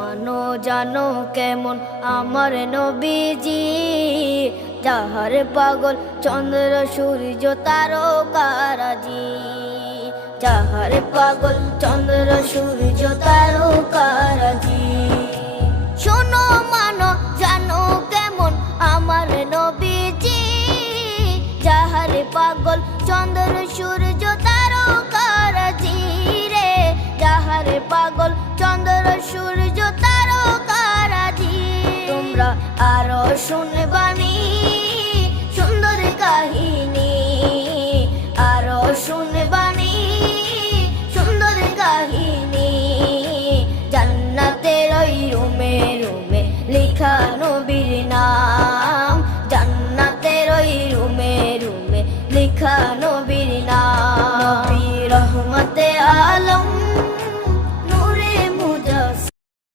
মানো জানো কেমন আমার নবীজি, যাহার পাগল চন্দ্র সূর্য তারকারাজি, যাহার পাগল চন্দ্র সূর্য তারকারাজি। শোনো মানো জানো কেমন আমার নবীজি, যাহার পাগল চন্দ্র সূর্য তারকারাজি রে, যাহার পাগল চন্দ্র সূর্য তারকারাজি। তোমরা আরো শুনে